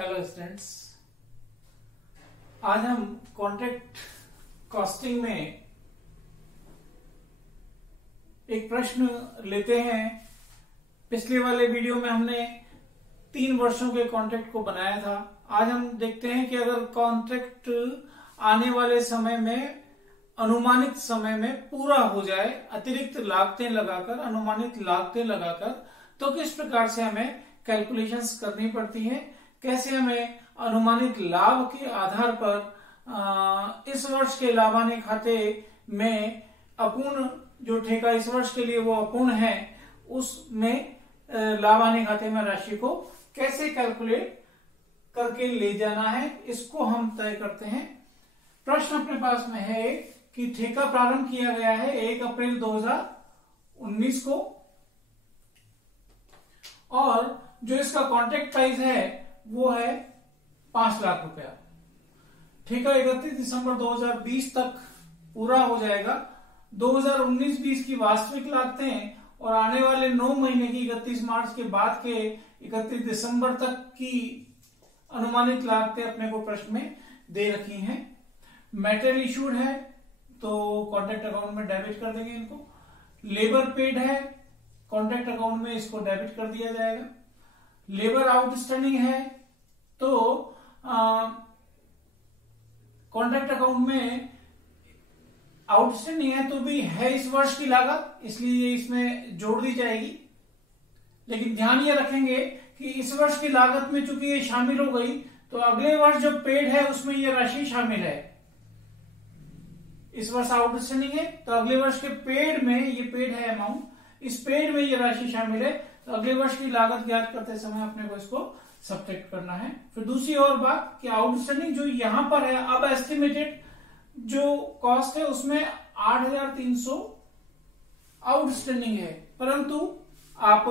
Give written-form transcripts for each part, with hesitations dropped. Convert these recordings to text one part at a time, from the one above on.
Hello students, आज हम contract costing में एक प्रश्न लेते हैं। पिछले वाले वीडियो में हमने 3 वर्षों के कॉन्ट्रैक्ट को बनाया था। आज हम देखते हैं कि अगर कॉन्ट्रैक्ट आने वाले समय में अनुमानित समय में पूरा हो जाए, अतिरिक्त लागतें लगाकर, अनुमानित लागतें लगाकर, तो किस प्रकार से हमें कैलकुलेशंस करनी पड़ती है, कैसे हमें अनुमानित लाभ के आधार पर इस वर्ष के लाभानी खाते में अपूर्ण जो ठेका इस वर्ष के लिए वो अपूर्ण है, उसमें लाभानी खाते में राशि को कैसे कैलकुलेट करके ले जाना है, इसको हम तय करते हैं। प्रश्न अपने पास में है कि ठेका प्रारंभ किया गया है 1 अप्रैल 2019 को और जो इसका कॉन्ट्रैक्ट प्राइस है वो है 5 लाख रुपया। ठेका 31 दिसंबर 2020 तक पूरा हो जाएगा। 2019-20 की वास्तविक लागतें और आने वाले 9 महीने की 31 मार्च के बाद के 31 दिसंबर तक की अनुमानित लागतें अपने को प्रश्न में दे रखी हैं। मेटेरियल इशूड है तो कॉन्ट्रैक्ट अकाउंट में डेबिट कर देंगे इनको। लेबर पेड है, कॉन्ट्रैक्ट अकाउंट में इसको डेबिट कर दिया जाएगा। लेबर आउटस्टैंडिंग है तो कॉन्ट्रैक्ट अकाउंट में आउटस्टैंडिंग है तो भी है इस वर्ष की लागत, इसलिए इसमें जोड़ दी जाएगी। लेकिन ध्यान ये रखेंगे कि इस वर्ष की लागत में चूंकि ये शामिल हो गई तो अगले वर्ष जो पेड है उसमें ये राशि शामिल है। इस वर्ष आउटस्टैंडिंग है तो अगले वर्ष के पेड में, ये पेड है अमाउंट, इस पेड में ये राशि शामिल है तो अगले वर्ष की लागत ज्ञात करते समय अपने को इसको सब्ट्रैक्ट करना है। फिर दूसरी और बात कि आउटस्टैंडिंग जो यहां पर है, अब एस्टिमेटेड जो कॉस्ट है उसमें 8,300 आउटस्टैंडिंग है, परंतु आप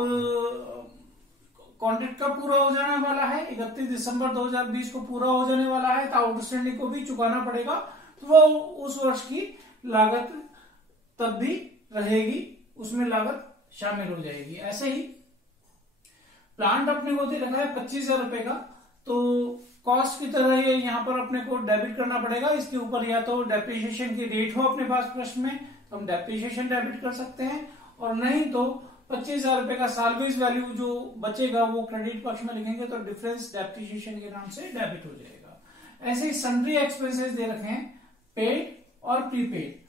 कॉन्ट्रैक्ट का पूरा हो जाने वाला है, 31 दिसंबर 2020 को पूरा हो जाने वाला है तो आउटस्टैंडिंग को भी चुकाना पड़ेगा, तो वो उस वर्ष की लागत तब भी रहेगी, उसमें लागत शामिल हो जाएगी। ऐसे ही प्लांट अपने को दे रखा है 25,000 रुपए का, तो कॉस्ट की तरह ये यहाँ पर अपने को डेबिट करना पड़ेगा। इसके ऊपर या तो डेप्रिसिएशन की रेट हो अपने पास प्रश्न में तो हम डेप्रिसिएशन डेबिट कर सकते हैं, और नहीं तो 25,000 रुपए का साल बेस वैल्यू जो बचेगा वो क्रेडिट पक्ष में लिखेंगे तो डिफरेंस डेप्रिसिएशन के नाम से डेबिट हो जाएगा। ऐसे ही सन्ड्री एक्सपेंसेस दे रखे हैं पेड और प्रीपेड,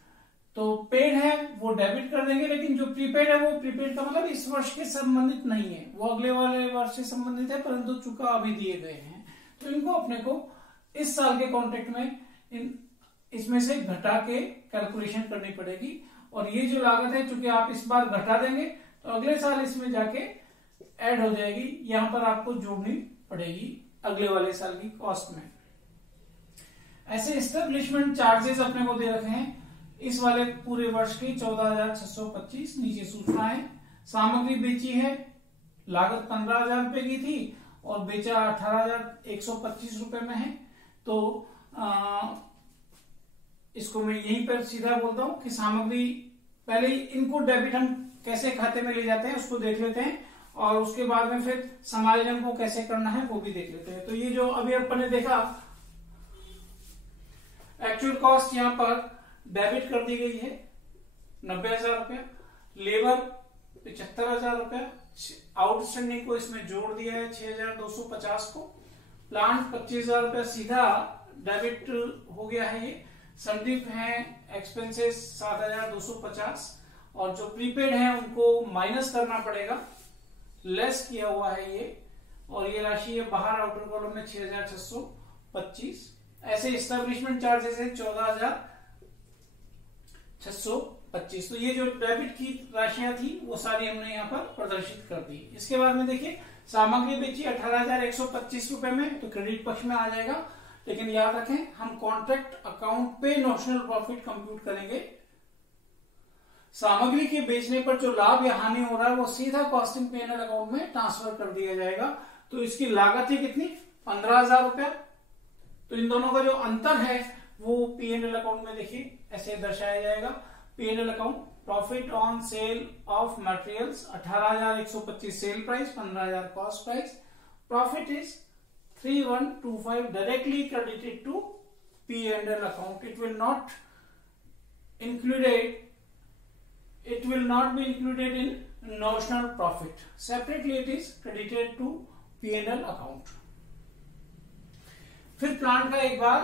तो पेड है वो डेबिट कर देंगे, लेकिन जो प्रीपेड है वो प्रीपेड का मतलब इस वर्ष के संबंधित नहीं है, वो अगले वाले वर्ष से संबंधित है, परंतु चुका अभी दिए गए हैं तो इनको अपने को इस साल के कॉन्ट्रैक्ट में इसमें से घटा के कैलकुलेशन करनी पड़ेगी। और ये जो लागत है चूंकि आप इस बार घटा देंगे तो अगले साल इसमें जाके ऐड हो जाएगी, यहां पर आपको जोड़नी पड़ेगी अगले वाले साल की कॉस्ट में। ऐसे एस्टेब्लिशमेंट चार्जेस अपने को दे रखे हैं इस वाले पूरे वर्ष की 14,625। नीचे सूचना है, सामग्री बेची है, लागत 15,000 रुपए की थी और बेचा 18,125 रुपए में है, तो इसको मैं यहीं पर सीधा बोलता हूं कि सामग्री, पहले इनको डेबिट हम कैसे खाते में ले जाते हैं उसको देख लेते हैं और उसके बाद में फिर समायोजन को कैसे करना है वो भी देख लेते हैं। तो ये जो अभी अपन ने देखा एक्चुअल कॉस्ट यहां पर डेबिट कर दी गई है 90,000 रुपया, लेबर 75,000 रुपया, आउटस्टैंडिंग को इसमें जोड़ दिया है 6,250 को, प्लांट 25,000 रुपया सीधा डेबिट हो गया है ये, सन्ड्री है एक्सपेंसेस 7,250 और जो प्रीपेड है उनको माइनस करना पड़ेगा, लेस किया हुआ है ये, और ये राशि है बाहर आउटर कॉलम में 6,625। ऐसे एस्टेब्लिशमेंट चार्जेस है 14,625। तो ये जो डेबिट की राशियां थी वो सारी हमने यहाँ पर प्रदर्शित कर दी। इसके बाद में देखिए सामग्री बेची 18,125 रुपए में तो क्रेडिट पक्ष में आ जाएगा, लेकिन याद रखें हम कॉन्ट्रैक्ट अकाउंट पे नॉशनल प्रॉफिट कंप्यूट करेंगे। सामग्री के बेचने पर जो लाभ या हानि हो रहा है वो सीधा कॉस्टिंग P&L अकाउंट में ट्रांसफर कर दिया जाएगा। तो इसकी लागत है कितनी, 15,000 रुपया। तो इन दोनों का जो अंतर है वो P&L अकाउंट में देखिए ऐसे दर्शाया जाएगा। P&L account profit on sale of materials 18,125 sale price, 15,000 cost price, profit is 3125 directly credited to P&L account. It will not be included in notional profit. Separately it is credited to P&L account. फिर plant का एक बार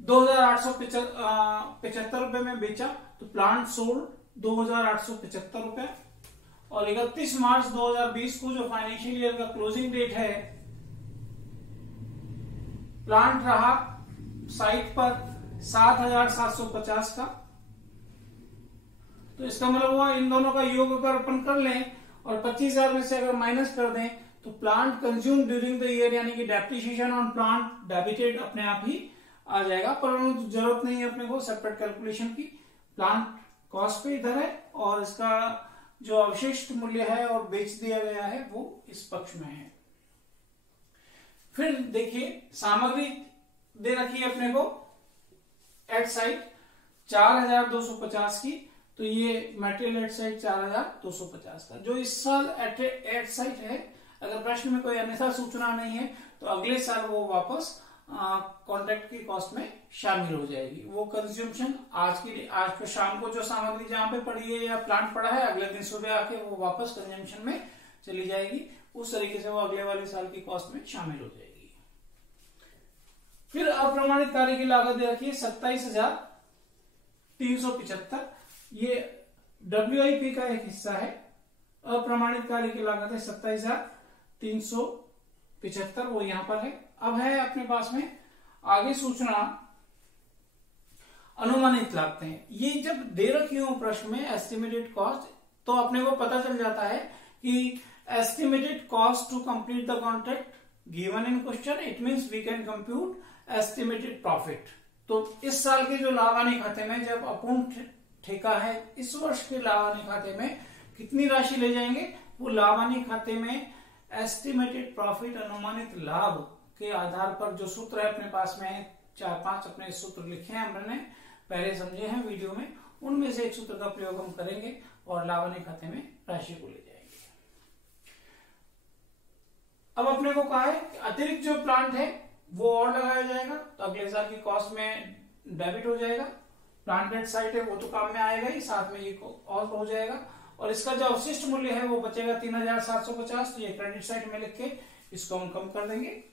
2875 रुपए में बेचा तो plant sold 2875 रुपए, और 31 मार्च 2020 को जो फाइनेंशियल ईयर का क्लोजिंग डेट है, प्लांट रहा साइट पर 7750 का। तो इसका मतलब हुआ इन दोनों का योग अगर अपन कर लें और 25,000 में से अगर माइनस कर दें तो plant consume during the year यानी कि डेप्रिसिएशन ऑन प्लांट डेबिटेड अपने आप ही आ जाएगा, परंतु जरूरत नहीं है अपने को सेपरेट कैलकुलेशन की। प्लांट कॉस्ट पे इधर है और इसका जो अवशिष्ट मूल्य है और बेच दिया गया है वो इस पक्ष में है। फिर देखिए सामग्री दे रखी है अपने को एट साइट 4250 की, तो ये मटेरियल एट साइट 4250 का जो इस साल एट साइट है। अगर प्रश्न में कोई अन्यथा सूचना नहीं है तो अगले साल वो वापस कॉन्ट्रैक्ट की कॉस्ट में शामिल हो जाएगी। वो कंज्यूमशन आज को शाम को जो सामग्री जहां पे पड़ी है या प्लांट पड़ा है, अगले दिन सुबह आके वो वापस कंजम्पशन में चली जाएगी। उस तरीके से वो अगले वाले साल की कॉस्ट में शामिल हो जाएगी। फिर अप्रमाणित कार्य की लागत दे रखी है 27,375। ये WIP का एक हिस्सा है। अप्रमाणित कार्य की लागत है 27,375, वो यहां पर है। अब है अपने पास में आगे सूचना अनुमानित लागतें। ये जब दे रखी हो प्रश्न में एस्टिमेटेड कॉस्ट, तो अपने को पता चल जाता है कि estimated cost to complete the contract given in question, it means we can compute estimated profit. तो इस साल के जो लाभानी खाते में जब अपूर्ण ठेका है, इस वर्ष के लाभानी खाते में कितनी राशि ले जाएंगे, वो लाभानी खाते में एस्टिमेटेड प्रॉफिट अनुमानित लाभ के आधार पर जो सूत्र है अपने पास में 4-5 अपने सूत्र लिखे हैं, हमने पहले समझे हैं वीडियो में, उनमें से एक सूत्र का प्रयोग हम करेंगे और लाभानी खाते में राशि को ले जाएंगे। अब अपने को कहा है कि अतिरिक्त जो प्लांट है वो और लगाया जाएगा, तो अगले साल की कॉस्ट में डेबिट हो जाएगा। प्लांटेड साइट है वो तो काम में आएगा ही, साथ में ये और हो जाएगा, और इसका जो अवशिष्ट मूल्य है वो बचेगा 3,750। तो ये क्रेडिट साइड में लिख के इसको हम कम कर देंगे।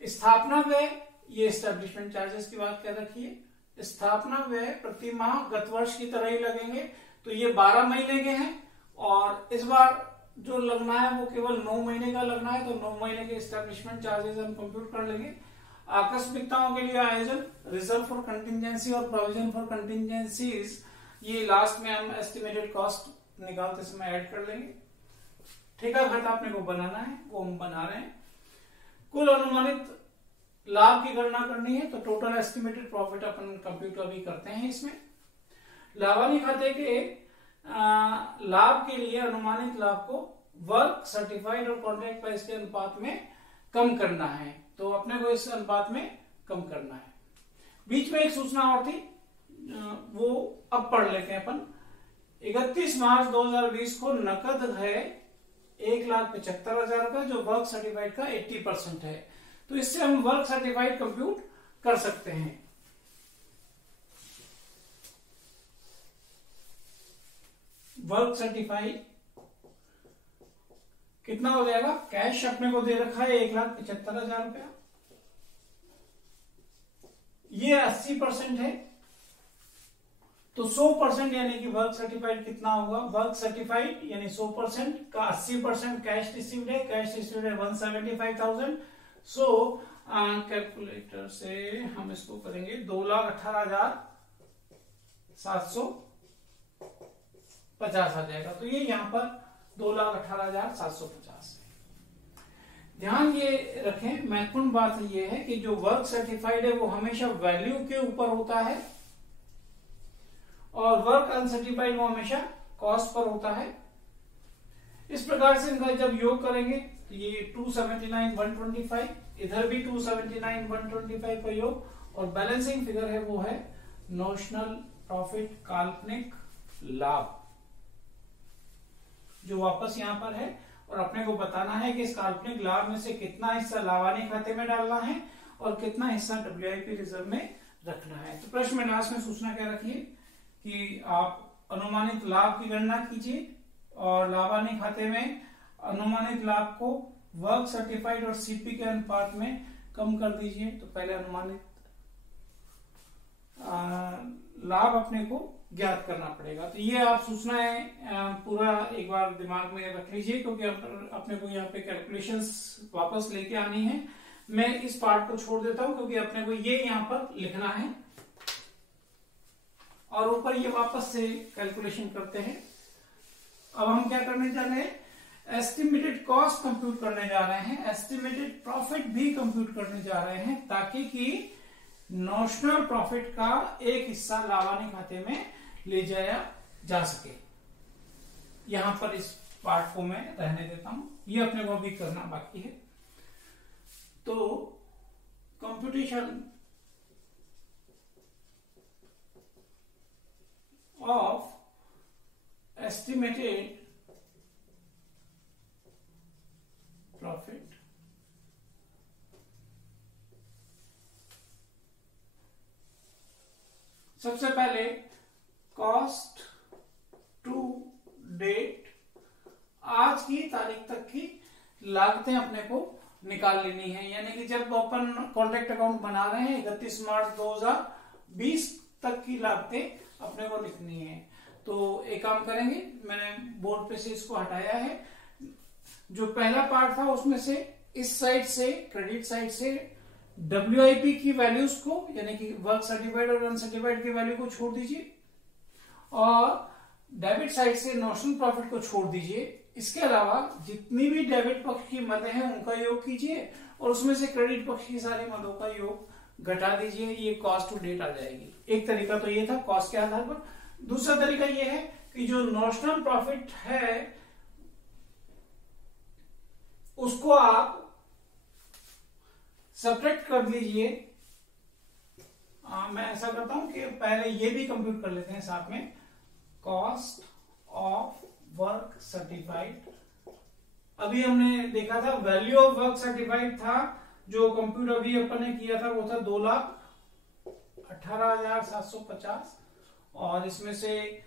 स्थापना व्यय, ये एस्टेब्लिशमेंट चार्जेस की बात कर रखी है। स्थापना व्यय प्रति माह गत वर्ष की तरह ही लगेंगे, तो ये 12 महीने के हैं और इस बार जो लगना है वो केवल 9 महीने का लगना है, तो 9 महीने के एस्टेब्लिशमेंट चार्जेस हम कंप्यूट कर लेंगे। आकस्मिकताओं के लिए आयोजन, रिजर्व फॉर कंटिजेंसी और प्रोविजन फॉर कंटिजेंसीज, ये लास्ट में हम एस्टिमेटेड कॉस्ट निकालते समय ऐड कर लेंगे। ठेका घाटा अपने को बनाना है, वो हम बना रहे हैं। कुल अनुमानित लाभ की गणना करनी है, तो टोटल एस्टिमेटेड प्रॉफिट अपन कंप्यूट अभी करते हैं। इसमें लाभानी खाते के लाभ के लिए अनुमानित लाभ को वर्क सर्टिफाइड और कॉन्ट्रैक्ट प्राइस के अनुपात में कम करना है, तो अपने को इस अनुपात में कम करना है। बीच में एक सूचना और थी, वो अब पढ़ लेते हैं अपन। 31 मार्च 2020 को नकद है 1,75,000 रुपए, जो वर्क सर्टिफाइड का 80% है, तो इससे हम वर्क सर्टिफाइड कंप्यूट कर सकते हैं। वर्क सर्टिफाइड कितना हो जाएगा, कैश अपने को दे रखा है 1,75,000 रुपया, ये 80% है, तो 100% यानी कि वर्क सर्टिफाइड कितना होगा, वर्क सर्टिफाइड यानी 100% का 80% कैश रिसीव्ड है, कैश रिसीव्ड है 175,000। सो कैलकुलेटर से हम इसको करेंगे 2,18,750 आ जाएगा, तो ये यहां पर 2,18,750। ध्यान ये रखें, महत्वपूर्ण बात ये है कि जो वर्क सर्टिफाइड है वो हमेशा वैल्यू के ऊपर होता है और वर्क अनसर्टिफाइड वो हमेशा कॉस्ट पर होता है। इस प्रकार से इनका जब योग करेंगे तो ये 279,125, इधर भी 279,125 का योग, और बैलेंसिंग फिगर है वो है नोशनल प्रॉफिट, काल्पनिक लाभ, जो वापस यहां पर है, और अपने को बताना है कि इस काल्पनिक लाभ में से कितना हिस्सा लाभानी खाते में डालना है और कितना हिस्सा WIP रिजर्व में रखना है। तो प्रश्न में लास्ट में सूचना क्या रखिए कि आप अनुमानित लाभ की गणना कीजिए और लाभानी खाते में अनुमानित लाभ को वर्क सर्टिफाइड और CP के अनुपात में कम कर दीजिए। तो पहले अनुमानित लाभ अपने को ज्ञात करना पड़ेगा। तो ये आप सूचना है पूरा एक बार दिमाग में रख लीजिए, क्योंकि अपने को यहाँ पे कैलकुलेशंस वापस लेके आनी है। मैं इस पार्ट को छोड़ देता हूं क्योंकि अपने को ये यहाँ पर लिखना है और ऊपर ये वापस से कैलकुलेशन करते हैं। अब हम क्या करने जा रहे हैं, एस्टिमेटेड कॉस्ट कंप्यूट करने जा रहे हैं, एस्टिमेटेड प्रॉफिट भी कंप्यूट करने जा रहे हैं, ताकि कि नॉशनल प्रॉफिट का एक हिस्सा लाभानी खाते में ले जाया जा सके। यहां पर इस पार्ट को मैं रहने देता हूं, ये अपने को भी करना बाकी है। तो कंप्यूटेशन ऑफ एस्टिमेटेड प्रॉफिट सबसे पहले कॉस्ट टू डेट, आज की तारीख तक की लागतें अपने को निकाल लेनी है। यानी कि जब अपन कॉन्ट्रैक्ट अकाउंट बना रहे हैं 31 मार्च 2020 तक की लागतें अपने को लिखनी है। तो एक काम करेंगे, मैंने बोर्ड पे से इसको हटाया है। जो पहला पार्ट था उसमें से इस साइड से क्रेडिट साइड से WIP की वैल्यूज को, यानी कि वर्क सर्टिफाइड और अनसर्टिफाइड की वैल्यू को छोड़ दीजिए और डेबिट साइड से नॉशनल प्रॉफिट को छोड़ दीजिए। इसके अलावा जितनी भी डेबिट पक्ष की मदें हैं उनका योग कीजिए और उसमें से क्रेडिट पक्ष की सारी मदों का योग घटा दीजिए। ये कॉस्ट टू डेट आ जाएगी। एक तरीका तो ये था कॉस्ट के आधार पर। दूसरा तरीका ये है कि जो नॉशनल प्रॉफिट है उसको आप सब्ट्रैक्ट कर दीजिए। मैं ऐसा करता हूं कि पहले ये भी कंप्यूट कर लेते हैं साथ में। कॉस्ट ऑफ वर्क सर्टिफाइड, अभी हमने देखा था वैल्यू ऑफ वर्क सर्टिफाइड था, जो कंप्यूट अभी अपन ने किया था वो था 2,18,750 और इसमें से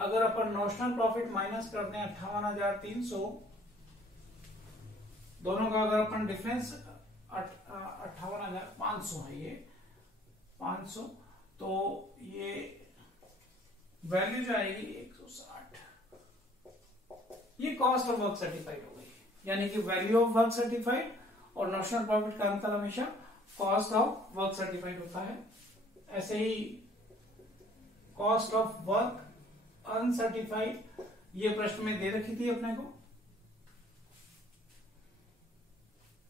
अगर अपन नॉशनल प्रॉफिट माइनस कर दें 58,300, दोनों का अगर अपन डिफरेंस 58,500 है, ये 500, तो ये वैल्यू जो आएगी 160। ये कॉस्ट ऑफ वर्क सर्टिफाइड हो गई। यानी कि वैल्यू ऑफ वर्क सर्टिफाइड और नॉशनल प्रॉफिट का अंतर हमेशा कॉस्ट ऑफ वर्क सर्टिफाइड होता है। ऐसे ही कॉस्ट ऑफ वर्क अनसर्टिफाइड, ये प्रश्न में दे रखी थी अपने को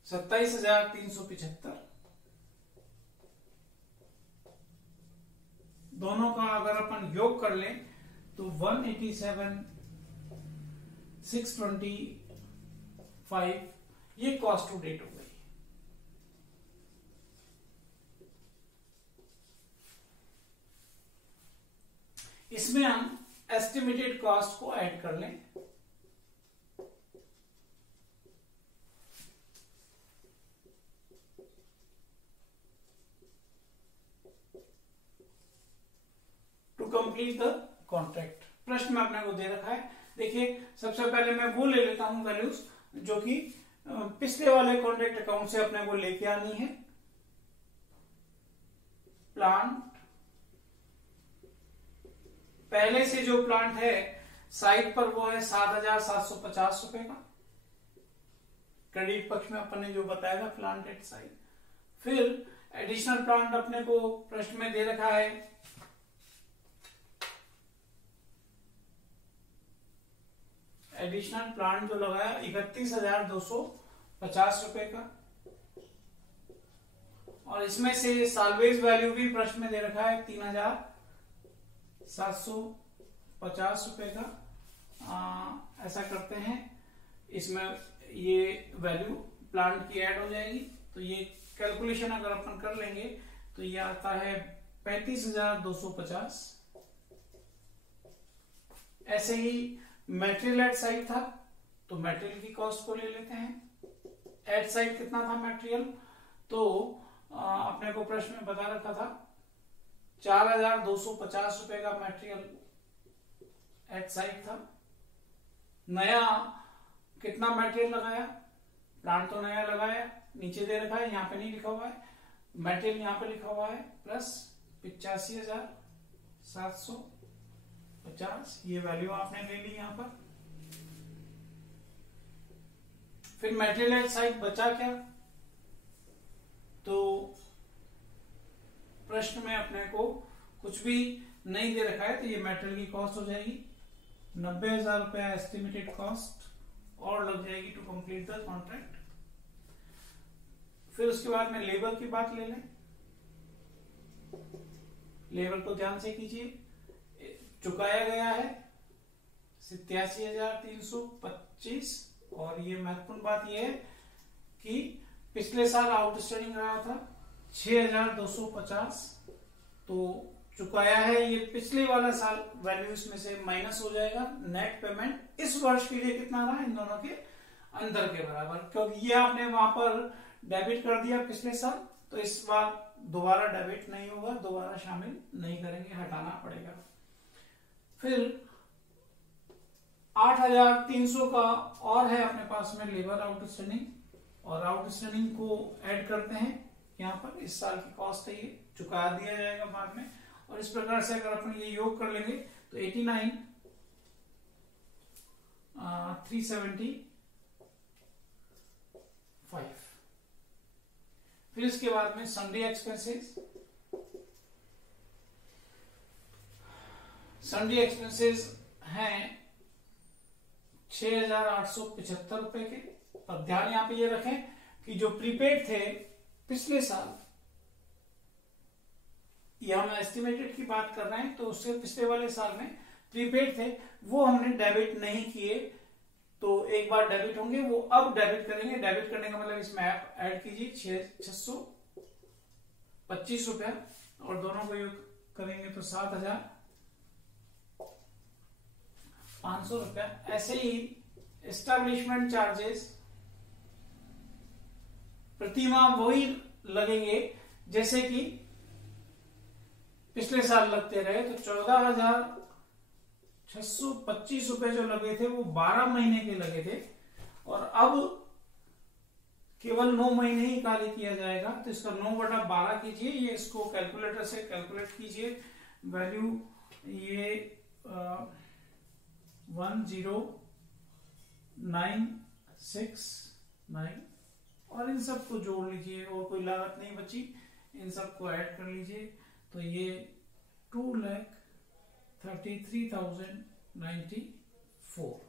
27,375। दोनों का अगर अपन योग कर लें तो 187,625, ये कॉस्ट टू डेट हो गई। इसमें हम एस्टिमेटेड कॉस्ट को ऐड कर लें। Complete the contract. प्रश्न में अपने को दे रखा है। देखिए सबसे पहले मैं वो ले लेता हूं वैल्यूज जो कि पिछले वाले कॉन्ट्रैक्ट अकाउंट से अपने को लेके आनी है। प्लांट, पहले से जो प्लांट है साइट पर वो है 7,750 रुपए का। क्रेडिट पक्ष में अपन ने जो बताया था प्लांट एट साइट। फिर एडिशनल प्लांट अपने को प्रश्न में दे रखा है एडिशनल प्लांट जो लगाया 31,250 रुपए का। और इसमें से सालवेज वैल्यू भी प्रश्न में दे रखा है 3,750 रुपए का। ऐसा करते हैं, इसमें ये वैल्यू प्लांट की ऐड हो जाएगी। तो ये कैलकुलेशन अगर अपन कर लेंगे तो ये आता है 35,250। ऐसे ही मटेरियल एट साइट था तो तो मटेरियल की कॉस्ट को ले लेते हैं। एट साइड कितना था मटेरियल, तो अपने को प्रश्न में बता रखा था 4,250 रुपए का मटेरियल एट साइड था। नया कितना मटेरियल लगाया, प्लांट तो नया लगाया, नीचे दे रखा है, यहाँ पे नहीं लिखा हुआ है, मटेरियल यहाँ पे लिखा हुआ है प्लस 85,750, ये वैल्यू आपने ले ली यहाँ पर। फिर मटेरियल एट साइड बचा क्या, तो प्रश्न में अपने को कुछ भी नहीं दे रखा है, तो ये मटेरियल की कॉस्ट हो जाएगी 90,000 रुपया एस्टिमेटेड कॉस्ट और लग जाएगी टू कंप्लीट द कॉन्ट्रैक्ट। फिर उसके बाद में लेबर की बात ले लें। लेबर को ध्यान से कीजिए, चुकाया गया है 87,325, और ये महत्वपूर्ण बात ये है कि पिछले साल आउटस्टैंडिंग रहा था 6,250, तो चुकाया है, ये पिछले वाला साल वैल्यूज में से माइनस हो जाएगा। नेट पेमेंट इस वर्ष के लिए कितना रहा, इन दोनों के अंतर के बराबर, क्योंकि ये आपने वहां पर डेबिट कर दिया पिछले साल, तो इस बार दोबारा डेबिट नहीं होगा, दोबारा शामिल नहीं करेंगे, हटाना पड़ेगा। फिर 8,300 का और है अपने पास में लेबर आउटस्टैंडिंग, और आउटस्टैंडिंग को ऐड करते हैं यहाँ पर। इस साल की कॉस्ट है, ये चुका दिया जाएगा बाद में, और इस प्रकार से अगर अपन ये योग कर लेंगे तो 89,375। फिर इसके बाद में सन्डे एक्सपेंसेस। सन्डे एक्सपेंसेस हैं 6,875 रुपए के। पर ध्यान यहां पे ये रखें कि जो प्रीपेड थे पिछले साल, ये हम एस्टिमेटेड की बात कर रहे हैं, तो उससे पिछले वाले साल में प्रीपेड थे, वो हमने डेबिट नहीं किए, तो एक बार डेबिट होंगे, वो अब डेबिट करेंगे। डेबिट करने का मतलब इसमें आप ऐड कीजिए 625 रुपया, और दोनों को योग करेंगे तो 7,500 रुपया। ऐसे ही एस्टैब्लिशमेंट चार्जेस प्रतिमाह वही लगेंगे जैसे कि पिछले साल लगते रहे, तो 14,625 रुपए जो लगे थे वो 12 महीने के लगे थे, और अब केवल 9 महीने ही कार्य किया जाएगा, तो इसका 9/12 कीजिए, ये इसको कैलकुलेटर से कैलकुलेट कीजिए, वैल्यू ये 10969, और इन सबको जोड़ लीजिए, और कोई लागत नहीं बची, इन सबको ऐड कर लीजिए, तो ये 2,33,094।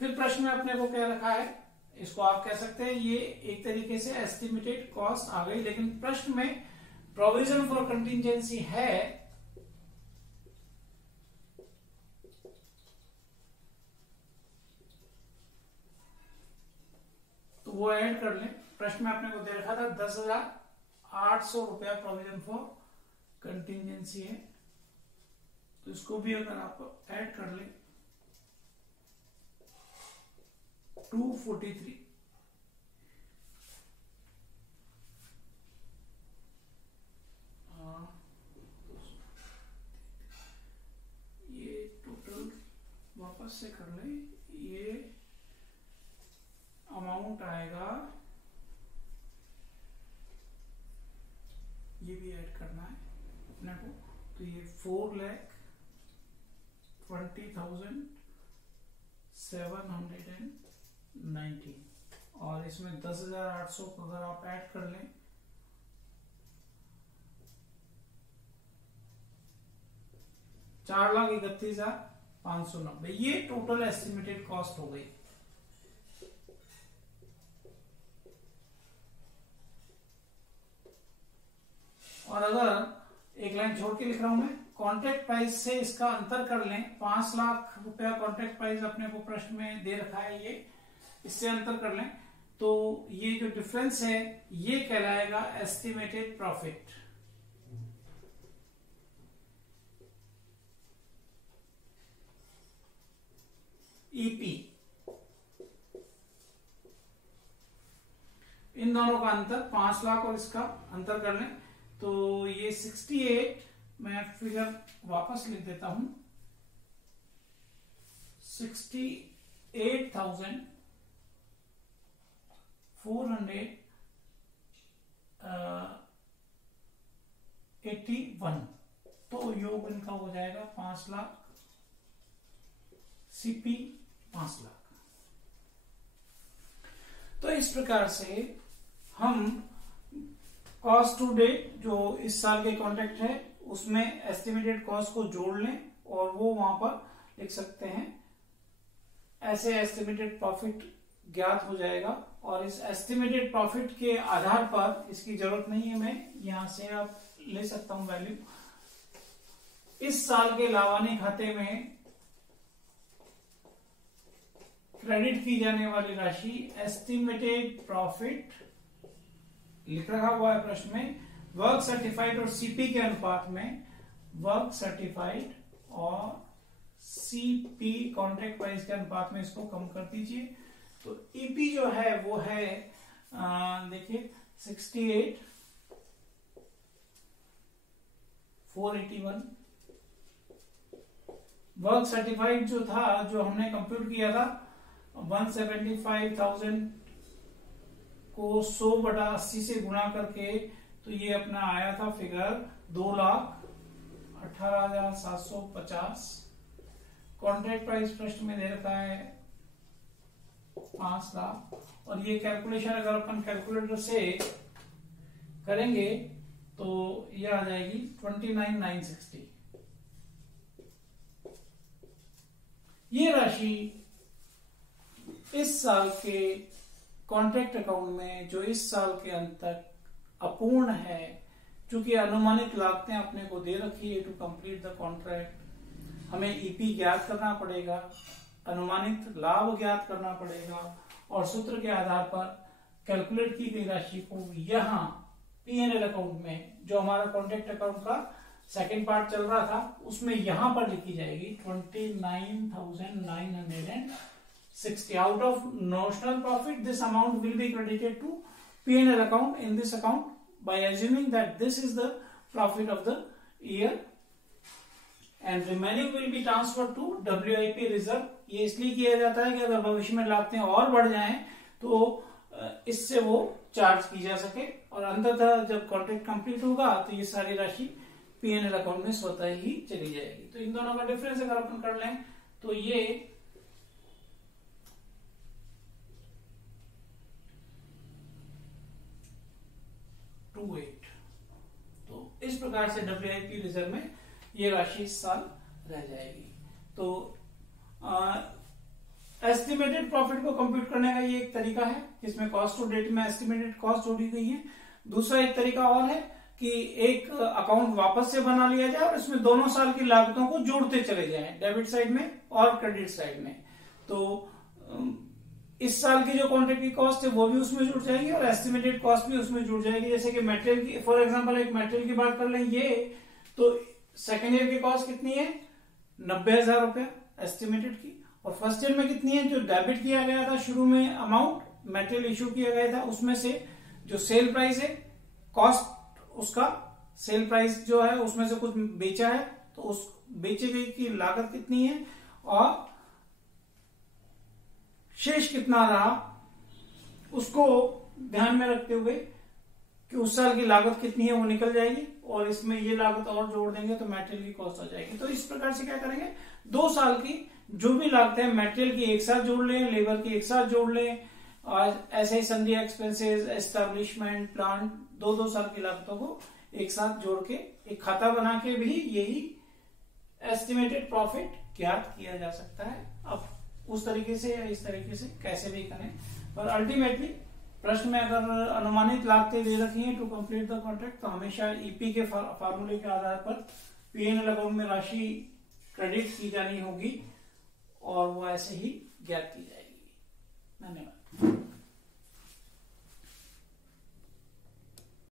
फिर प्रश्न में अपने को क्या रखा है, इसको आप कह सकते हैं ये एक तरीके से एस्टिमेटेड कॉस्ट आ गई, लेकिन प्रश्न में प्रोविजन फॉर कंटिजेंसी है, तो वो ऐड कर लें। प्रश्न में अपने को दे रखा था 10,800 रुपया प्रोविजन फॉर कंटिजेंसी है, तो इसको भी अगर आप ऐड कर लें 243, ये टोटल वापस से कर लें, ये अमाउंट आएगा, ये भी ऐड करना है अपने को, तो ये 4,20,790, और इसमें 10,800 को अगर आप ऐड कर लें 4,31,590, ये टोटल एस्टिमेटेड कॉस्ट हो गई। और अगर एक लाइन छोड़ के लिख रहा हूं मैं, कॉन्ट्रैक्ट प्राइस से इसका अंतर कर लें, 5 लाख रुपया कॉन्ट्रैक्ट प्राइस अपने को प्रश्न में दे रखा है, ये इससे अंतर कर लें, तो ये जो डिफरेंस है ये कहलाएगा एस्टिमेटेड प्रॉफिट। ईपी, इन दोनों का अंतर 5 लाख और इसका अंतर कर लें तो ये 68, मैं फिगर वापस लिख देता हूं, 68,481, तो योग इनका हो जाएगा 5 लाख, सीपी 5 लाख। तो इस प्रकार से हम कॉस्ट टू डेट जो इस साल के कॉन्ट्रैक्ट है उसमें एस्टिमेटेड कॉस्ट को जोड़ लें और वो वहां पर लिख सकते हैं। ऐसे एस्टिमेटेड प्रॉफिट ज्ञात हो जाएगा और इस एस्टिमेटेड प्रॉफिट के आधार पर, इसकी जरूरत नहीं है, मैं यहां से आप ले सकता हूं वैल्यू, इस साल के लावानी खाते में क्रेडिट की जाने वाली राशि एस्टिमेटेड प्रॉफिट लिख रखा हुआ है प्रश्न में, वर्क सर्टिफाइड और सीपी के अनुपात में, वर्क सर्टिफाइड और सीपी कॉन्ट्रैक्ट प्राइस के अनुपात में इसको कम कर दीजिए। तो ईपी जो है वो है देखिए 68,481, वर्क सर्टिफाइड जो था, जो हमने कंप्यूट किया था 175,000 को 100/80 से गुणा करके, तो ये अपना आया था फिगर 2,18,750। कॉन्ट्रैक्ट प्राइस प्रश्न में दे रखा है 5 लाख, और ये कैलकुलेशन अगर अपन कैलकुलेटर से करेंगे तो ये आ जाएगी 29,960। ये राशि इस साल के कॉन्ट्रैक्ट अकाउंट में, जो इस साल के अंत तक अपूर्ण है, चूंकि अनुमानित लागतें अपने को दे रखी है टू कंप्लीट द कॉन्ट्रैक्ट, हमें ईपी ज्ञात करना पड़ेगा, अनुमानित लाभ ज्ञात करना पड़ेगा और सूत्र के आधार पर कैलकुलेट की गई राशि को यहाँ पीएनएल अकाउंट में, जो हमारा कॉन्ट्रैक्ट अकाउंट का सेकंड पार्ट चल रहा था, उसमें यहां पर लिखी जाएगी 29,960। Out of notional profit this amount will be credited to P&L account in this account by assuming that this is the profit of the year and remaining will be transferred to WIP reserve। ये इसलिए किया जाता है कि अगर भविष्य में लागतें और बढ़ जाएं तो इससे वो चार्ज की जा सके, और अंततः जब कॉन्ट्रैक्ट कंप्लीट होगा तो ये सारी राशि P&L अकाउंट में स्वतः ही चली जाएगी। तो इन दोनों का डिफरेंस अगर अपन कर लें तो ये 28। तो इस प्रकार से WIP रिजर्व में ये राशि इस साल रह जाएगी। तो एस्टिमेटेड प्रॉफिट को कंप्यूट करने का ये एक तरीका है, जिसमें कॉस्ट टू डेट में एस्टिमेटेड कॉस्ट जोड़ी गई है। दूसरा एक तरीका और है कि एक अकाउंट वापस से बना लिया जाए और इसमें दोनों साल की लागतों को जोड़ते चले जाएं, डेबिट साइड में और क्रेडिट साइड में। तो इस साल की जो कॉन्ट्रैक्ट की कॉस्ट है वो भी उसमें जुड़ जाएगी और एस्टिमेटेड कॉस्ट भी उसमें जुड़ जाएगी। जैसे कि मटेरियल की, फॉर एग्जांपल एक मटेरियल की बात कर लें, ये तो सेकेंड ईयर की कॉस्ट कितनी है 90,000 रुपया एस्टिमेटेड की, और फर्स्ट ईयर में कितनी है, जो डेबिट किया गया था शुरू में अमाउंट मटेरियल इश्यू किया गया था उसमें से जो सेल प्राइस है, कॉस्ट उसका सेल प्राइस जो है उसमें से कुछ बेचा है तो उस बेचे गई की लागत कितनी है और शेष कितना रहा, उसको ध्यान में रखते हुए कि उस साल की लागत कितनी है वो निकल जाएगी और इसमें ये लागत और जोड़ देंगे तो मटेरियल की कॉस्ट आ जाएगी। तो इस प्रकार से क्या करेंगे, 2 साल की जो भी लागतें हैं मटेरियल की एक साथ जोड़ लें, लेबर की एक साथ जोड़ लें, और ऐसे ही सन्डी एक्सपेंसेस, एस्टेब्लिशमेंट, प्लांट, 2-2 साल की लागतों को एक साथ जोड़ के एक खाता बना के भी यही एस्टिमेटेड प्रॉफिट ज्ञात किया जा सकता है। अब उस तरीके से या इस तरीके से कैसे भी करें, पर अल्टीमेटली प्रश्न में अगर अनुमानित लागतें दे रखी हैं टू कंप्लीट द कॉन्ट्रैक्ट तो हमेशा ईपी के फार्मूले के आधार पर P&L अकाउंट में राशि क्रेडिट की जानी होगी और वो ऐसे ही ज्ञात की जाएगी। धन्यवाद।